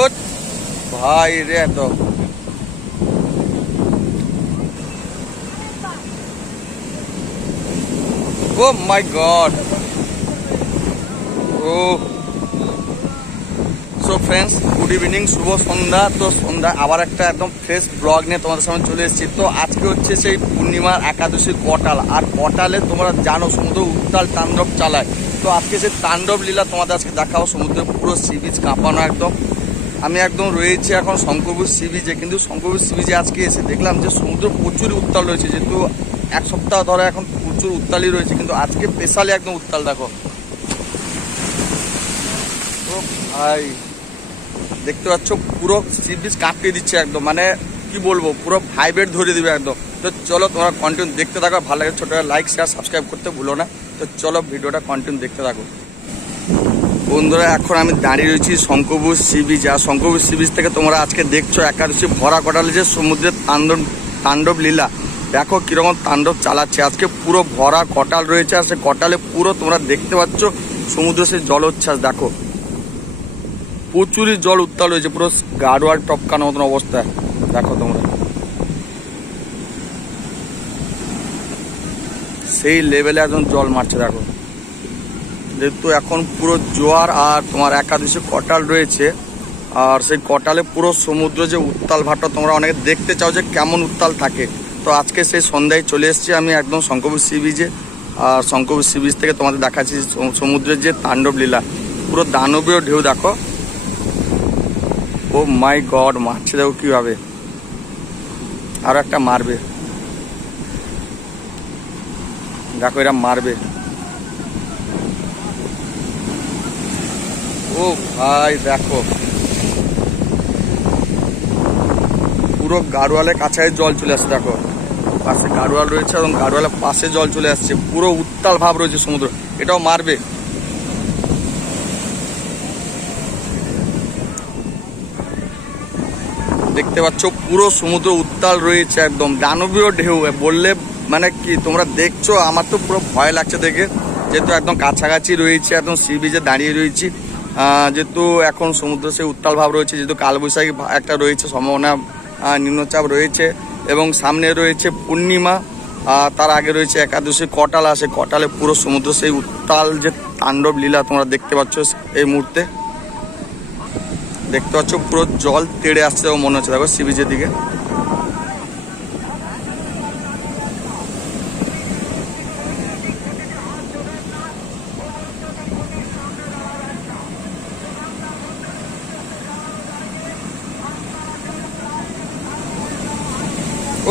ও ভাই রে এত। Oh my god. O. So friends good evening শুভ সন্ধ্যা। তো সন্ধ্যা, আবার একটা একদম ফ্রেশ ব্লগ নিয়ে তোমাদের সামনে চলে এসেছি। তো আজকে হচ্ছে সেই পূর্ণিমার একাদশী কটাল আর কটালে তোমরা জানো, সমুদ্র উত্তাল তাণ্ডব চালায়। তো আজকে সেই তাণ্ডব লীলা তোমাদের আজকে দেখাবো। সমুদ্রে পুরো সি বিচ কাঁপানো একদম। আমি একদম রয়েছি এখন শঙ্করপুর সি বিচে কিন্তু শঙ্করপুর সি বিচে আজকে এসে দেখলাম যে সমুদ্র প্রচুর উত্তাল রয়েছে, যেহেতু এক সপ্তাহ ধরে এখন প্রচুর উত্তালই রয়েছে, কিন্তু আজকে স্পেশালি একদম উত্তাল, দেখো। ভাই, দেখতে পাচ্ছ পুরো সি বিচ কাঁপিয়ে দিচ্ছে একদম মানে কি বলব, পুরো ভাইব্রেট ধরে দিবে একদম। তো চলো তোমরা কন্টিনিউ দেখতে থাকো, ভালো লাগে ছোটো লাইক শেয়ার সাবস্ক্রাইব করতে ভুলো না। তো চলো ভিডিওটা কন্টিনিউ দেখতে থাকো। বন্ধুরা, এখন আমি দাঁড়িয়ে রয়েছি শঙ্করপুর সি বিচ আর শঙ্করপুর সি বিচ থেকে তোমরা আজকে দেখছ একাদশী ভরা কটালে যে সমুদ্রের তাণ্ডব তাণ্ডব লীলা। দেখো কীরকম তাণ্ডব চালাচ্ছে। আজকে পুরো ভরা কটাল রয়েছে, আর সে কটালে পুরো তোমরা দেখতে পাচ্ছ সমুদ্র সে জলোচ্ছ্বাস। দেখো, প্রচুরই জল উত্তাল হয়েছে, পুরো গাড়োয়ার টপকানো মতন অবস্থা। দেখো তোমরা। সেই লেভেলে একদম জল মারছে, দেখো। যেহেতু এখন পুরো জোয়ার আর তোমার একাদশী কটাল রয়েছে, আর সেই কটালে পুরো সমুদ্র যে উত্তাল ভাটা তোমরা অনেকে দেখতে চাও যে কেমন উত্তাল থাকে। তো আজকে সেই সন্ধ্যায় চলে এসেছি আমি একদম শঙ্করপুর সি বিচে, আর শঙ্করপুর সি বিচ থেকে তোমাদের দেখাচ্ছি সমুদ্রের যে তাণ্ডব লীলা। পুরো দানবীয় ঢেউ দেখো। ও মাই গড মারছে দেখো কীভাবে। আরও একটা মারবে। দেখো এরা মারবে। ও ভাই, দেখো। পুরো গাড়োয়ালের কাছায় জল চলে আসছে, দেখো। পাশে গাড়োয়াল রয়েছে এবং গাড়োয়ালের পাশে জল চলে আসছে। পুরো উত্তাল ভাব রয়েছে সমুদ্র। এটাও মারবে। দেখতে পাচ্ছ, পুরো সমুদ্র উত্তাল রয়েছে একদম। দানবীয় ঢেউ, বললে মানে কি, তোমরা দেখছ, আমার তো পুরো ভয় লাগছে দেখে। যেহেতু একদম কাছাকাছি রয়েছে, একদম সি বিচে দাঁড়িয়ে রয়েছি। যেহেতু এখন সমুদ্র সে উত্তাল ভাব রয়েছে, যেহেতু কালবৈশাখী একটা রয়েছে, সম্ভাবনা নিম্নচাপ রয়েছে এবং সামনে রয়েছে পূর্ণিমা তার আগে রয়েছে একাদশী কটাল আসে কটালে পুরো সমুদ্র সেই উত্তাল যে তাণ্ডব লীলা তোমরা দেখতে পাচ্ছ এই মুহূর্তে। দেখতে পাচ্ছ পুরো জল তেড়ে আসছে মনে হচ্ছে, দেখো সি বিচের দিকে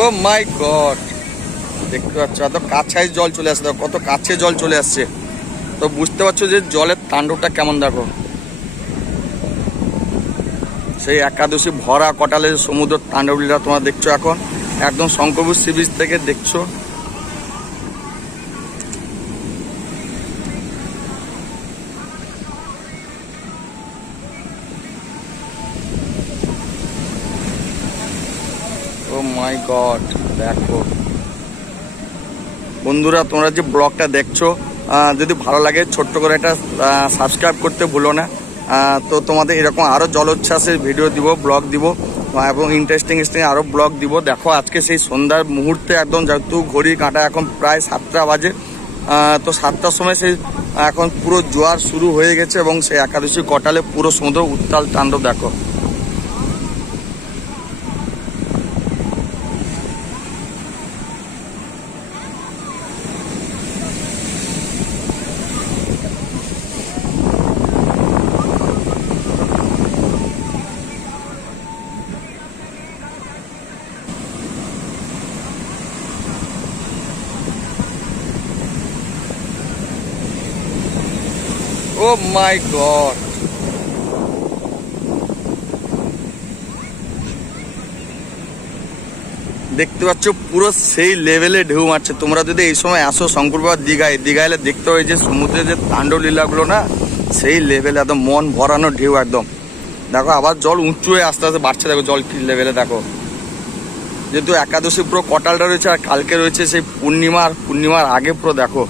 ও মাই গড। দেখতে পাচ্ছ, এত কাছাই জল চলে আসছে, দেখো কত কাছে জল চলে আসছে। তো বুঝতে পারছ যে জলের তাণ্ডবটা কেমন, দেখো। সেই একাদশী ভরা কটালে সমুদ্র তাণ্ডবলীলা তোমরা দেখছ এখন। একদম শঙ্করপুর সি বিচ থেকে দেখছ। মাই গড, দেখো। বন্ধুরা, তোমরা যে ব্লগটা দেখছ যদি ভালো লাগে, ছোট্ট করে একটা সাবস্ক্রাইব করতে ভুলো না। তো তোমাদের এরকম আরও জলোচ্ছ্বাসের ভিডিও দিব, ব্লগ দিব এবং ইন্টারেস্টিং ইন্টারেস্টিং আরও ব্লগ দিব। দেখো, আজকে সেই সন্ধ্যার মুহূর্তে একদম যেহেতু ঘড়ির কাঁটা এখন প্রায় সাতটা বাজে তো সাতটার সময় সেই, এখন পুরো জোয়ার শুরু হয়ে গেছে এবং সেই একাদশী কটালে পুরো সমুদ্র উত্তাল তাণ্ডব দেখো। মাই গড দেখতে পাচ্ছ, পুরো সেই লেভেলে ঢেউ মারছে। তোমরা যদি এই সময় আসো শঙ্করবাদ দীঘায় দীঘায় এলে দেখতে হয় যে সমুদ্রে যে তাণ্ডব লীলাগুলো না, সেই লেভেলে একদম মন ভরানো ঢেউ একদম। দেখো, আবার জল উঁচু হয়ে আস্তে আস্তে বাড়ছে, দেখো জল কি লেভেলে দেখো। যেহেতু একাদশী পুরো কটালটা রয়েছে আর কালকে রয়েছে সেই পূর্ণিমা আর পূর্ণিমার আগে পুরো দেখো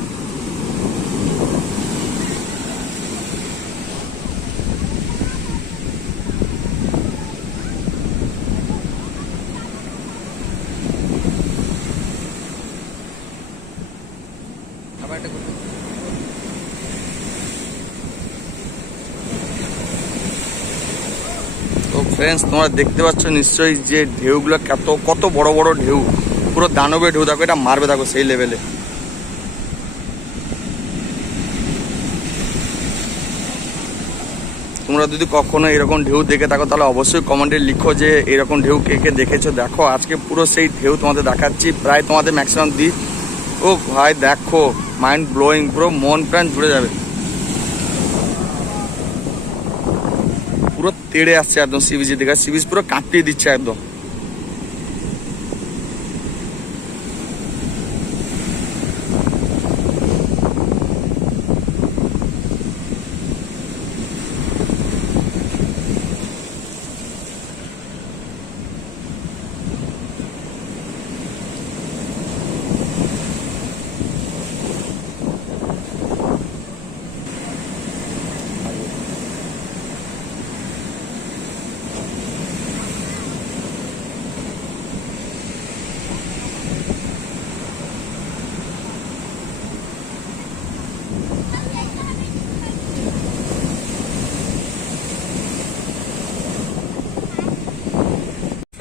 তো ফ্রেন্ডস তোমরা দেখতে পাচ্ছ নিশ্চয়ই যে ঢেউগুলো কত কত বড় বড় ঢেউ। পুরো দানবে ঢেউ, দেখো, এটা মারবে, দেখো, সেই লেভেলে তোমরা যদি কখনো এরকম ঢেউ দেখে থাকো, তাহলে অবশ্যই কমেন্টে লিখো যে এরকম ঢেউ কে কে দেখেছ। দেখো, আজকে পুরো সেই ঢেউ তোমাদের দেখাচ্ছি। প্রায় তোমাদের ম্যাক্সিমাম দিই ও ভাই, দেখো মাইন্ড ব্লোয়িং পুরো মন প্রাণ জুড়ে যাবে পুরো তেড়ে আসছে একদম সিবিজি থেকে। সিবিজ পুরো কাঁপিয়ে দিচ্ছে একদম।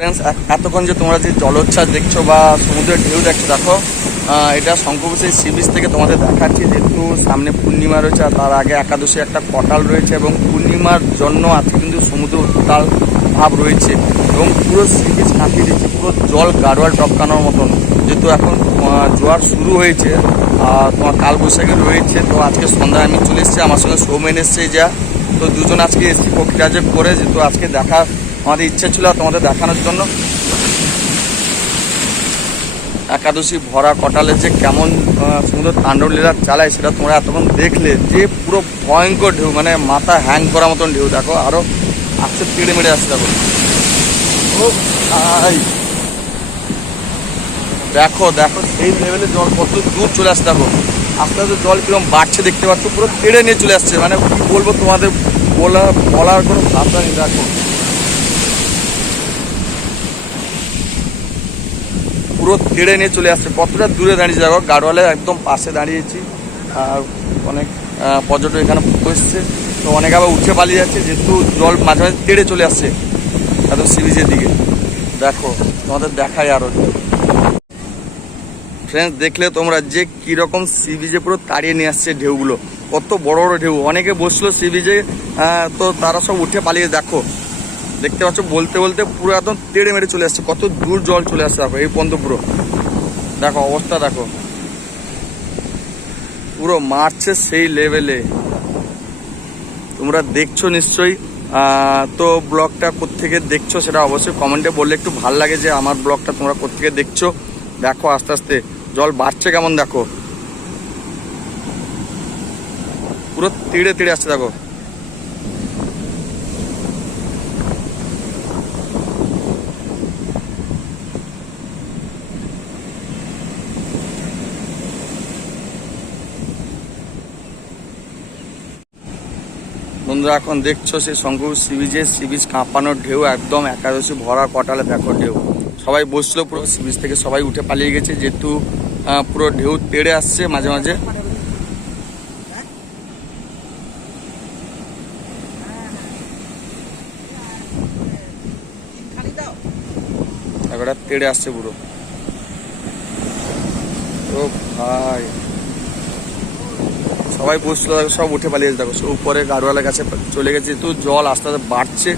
ফ্রেন্ডস এতক্ষণ যে তোমরা যে জলোচ্ছ্বাস দেখছ বা সমুদ্রের ঢেউ দেখছ, দেখো এটা শঙ্করপুষের সি বিচ থেকে তোমাদের দেখাচ্ছি। যেহেতু সামনে পূর্ণিমা রয়েছে আর তার আগে একাদশী একটা কটাল রয়েছে এবং পূর্ণিমার জন্য আজকে কিন্তু সমুদ্র উত্তাল ভাব রয়েছে এবং পুরো সি বিচ কাঁপিয়ে দিচ্ছে, পুরো জল গাড়োয়াল টপকানোর মতন। যেহেতু এখন জোয়ার শুরু হয়েছে তোমার কাল বৈশাখী রয়েছে, তো আজকে সন্ধ্যায় আমি চলে এসেছি, আমার সঙ্গে সৌমেন এসছে যা। তো দুজন আজকে এসছি পক্ষীরাজে করে, যেহেতু আজকে দেখা আমাদের ইচ্ছে ছিল তোমাদের দেখানোর জন্য। একাদশী ভরা কটালে যে কেমন সুন্দর তাণ্ডব লীলা চালায়, সেটা তোমরা এতক্ষণ দেখলে যে পুরো ভয়ঙ্কর ঢেউ মানে মাথা হ্যাং করার মতন ঢেউ। দেখো, আরও আসছে তেড়ে মেড়ে আসছে, দেখো। দেখো দেখো, সেই লেভেলে জল কত দূর চলে আসছে, দেখো। আস্তে আস্তে জল কীরকম বাড়ছে, দেখতে পাচ্ছ, পুরো তেড়ে নিয়ে চলে আসছে। মানে কি বলব তোমাদের, বলা, বলার কোনো ভাষা নেই, দেখো। পুরো তেড়ে নিয়ে চলে আসছে। কতটা দূরে দাঁড়িয়ে দেখো গাড়োয়ালে একদম পাশে দাঁড়িয়েছি। আর অনেক পর্যটক এখানে বসছে তো অনেক আবার উঠে পালিয়ে যাচ্ছে, যেহেতু জল মাঝে মাঝে তেড়ে চলে আসছে। একদম সি বিচের দিকে। দেখো, তোমাদের দেখাই আরও। ফ্রেন্ডস দেখলে তোমরা যে কীরকম সি বিচে পুরো তাড়িয়ে নিয়ে আসছে ঢেউগুলো। কত বড় বড় ঢেউ। অনেকে বসল সি বিচে তো তারা সব উঠে পালিয়ে, দেখো। দেখতে পাচ্ছ, বলতে বলতে পুরো একদম তেড়ে মেরে চলে আসছে। কত দূর জল চলে আসছে দেখো এই পর্যন্ত পুরো। দেখো, অবস্থা দেখো। পুরো মারছে সেই লেভেলে তোমরা দেখছ নিশ্চয়ই। তো ব্লগটা কোত্থেকে দেখছ সেটা অবশ্যই কমেন্টে বললে একটু ভালো লাগে যে আমার ব্লগটা তোমরা কোত্থেকে দেখছ। দেখো আস্তে আস্তে। জল বাড়ছে কেমন দেখো। পুরো তেড়ে তেড়ে আসছে, দেখো। বন্ধুরা, এখন দেখছ সেই শঙ্কর সিবিজে সিবিজ কাঁপানোর ঢেউ, একদম একাদশী ভরা কটালে দেখো ঢেউ। সবাই বসল পুরো সিবিজ থেকে সবাই উঠে পালিয়ে গেছে, যেহেতু পুরো ঢেউ তেড়ে আসছে মাঝে মাঝে। তেড়ে আসছে পুরো। ও ভাই। সবাই বসছিল দেখো, সব উঠে পালিয়ে গেছে। দেখো সব উপরে গাড়োয়ালার কাছে চলে গেছে তো জল আস্তে আস্তে বাড়ছে।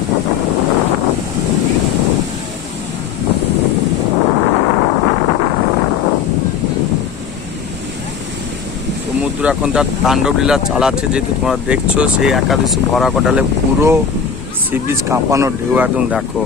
সমুদ্র এখন তার তাণ্ডব লীলা চালাচ্ছে, যেহেতু তোমরা দেখছ, সেই একাদশী ভরা কটালে পুরো সি বিচ কাঁপানো ঢেউ, একদম দেখো।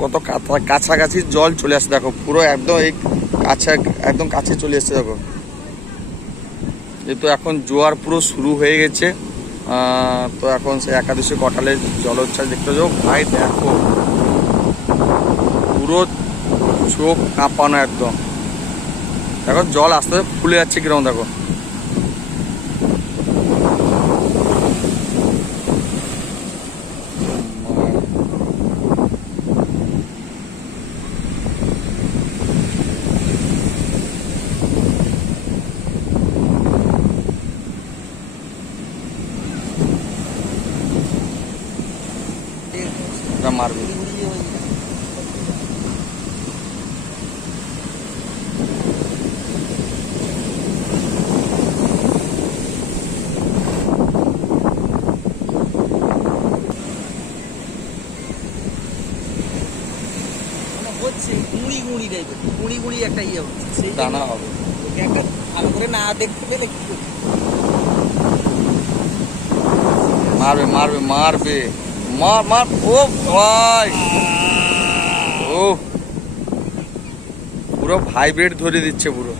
কত কাছা- কাছাকাছি জল চলে আসছে দেখো, পুরো একদম এই কাছে একদম কাছে চলে এসছে দেখো। যেহেতু এখন জোয়ার পুরো শুরু হয়ে গেছে। তো এখন সে একাদশী কটালে জলোচ্ছ্বাস দেখতে যাও ভাই, দেখো। পুরো চোখ কাঁপানো একদম। দেখো, জল আস্তে আস্তে ফুলে যাচ্ছে কীরকম, দেখো। গুঁড়ি টাইপের গুঁড়ি গুঁড়ি একটা ইয়ে হচ্ছে সেই দানা হবে। একটা ভালো করে না দেখতে পেলে কি? মারবে মারবে মারবে। মার মার ও ভাই। ও। পুরো ভাইব্রেট ধরে দিচ্ছে পুরো।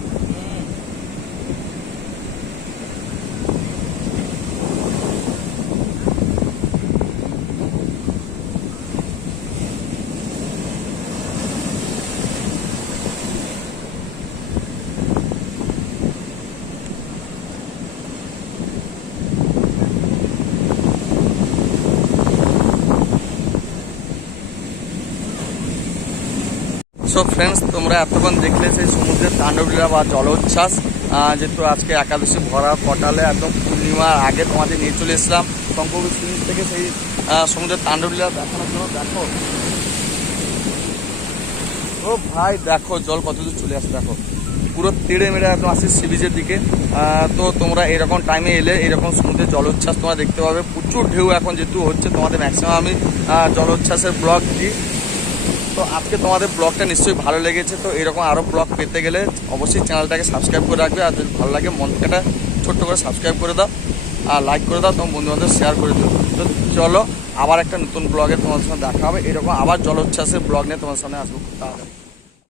সো ফ্রেন্ডস তোমরা এতক্ষণ দেখলে সেই সমুদ্রের তাণ্ডবলীলা বা জলোচ্ছ্বাস যেহেতু আজকে একাদশী ভরা কটালে একদম পূর্ণিমার আগে তোমাদের নিয়ে চলে এসলাম শঙ্কর সিরিজ থেকে সেই সমুদ্রের তাণ্ডবলীলা দেখানোর জন্য দেখো। ও ভাই, দেখো, জল কত দূর চলে আসে, দেখো। পুরো তেড়ে মেরে একদম আসছে সি বিচের দিকে তো তোমরা এরকম টাইমে এলে এরকম সমুদ্রের জলোচ্ছ্বাস তোমরা দেখতে পাবে। প্রচুর ঢেউ এখন যেহেতু হচ্ছে, তোমাদের ম্যাক্সিমাম আমি জলোচ্ছ্বাসের ব্লগ দিই। তো আজকে তোমাদের ব্লগটা নিশ্চয়ই ভালো লেগেছে, তো এরকম আরও ব্লগ পেতে গেলে অবশ্যই চ্যানেলটাকে সাবস্ক্রাইব করে রাখবে আর যদি ভালো লাগে মন থেকে ছোট্ট করে সাবস্ক্রাইব করে দাও আর লাইক করে দাও, তোমার বন্ধুবান্ধব শেয়ার করে দিও। তো চলো আবার একটা নতুন ব্লগে তোমার সঙ্গে দেখা হবে, এরকম আবার জলোচ্ছ্বাসের ব্লগ নিয়ে তোমার সামনে আসব। তাড়াতাড়ি